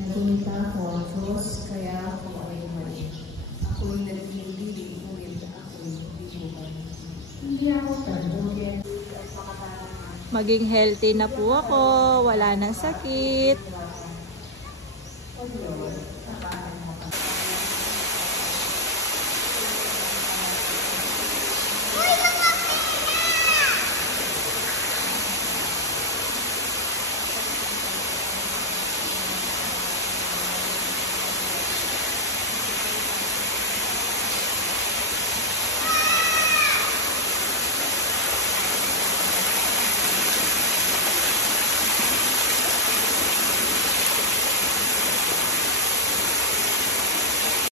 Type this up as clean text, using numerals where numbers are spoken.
Nagumita ako ang Diyos, kaya ako ay mali. Ako'y nagpili, ngunit ako'y binuhay. Hindi ako tandogin. Maging healthy na po ako, wala nang sakit.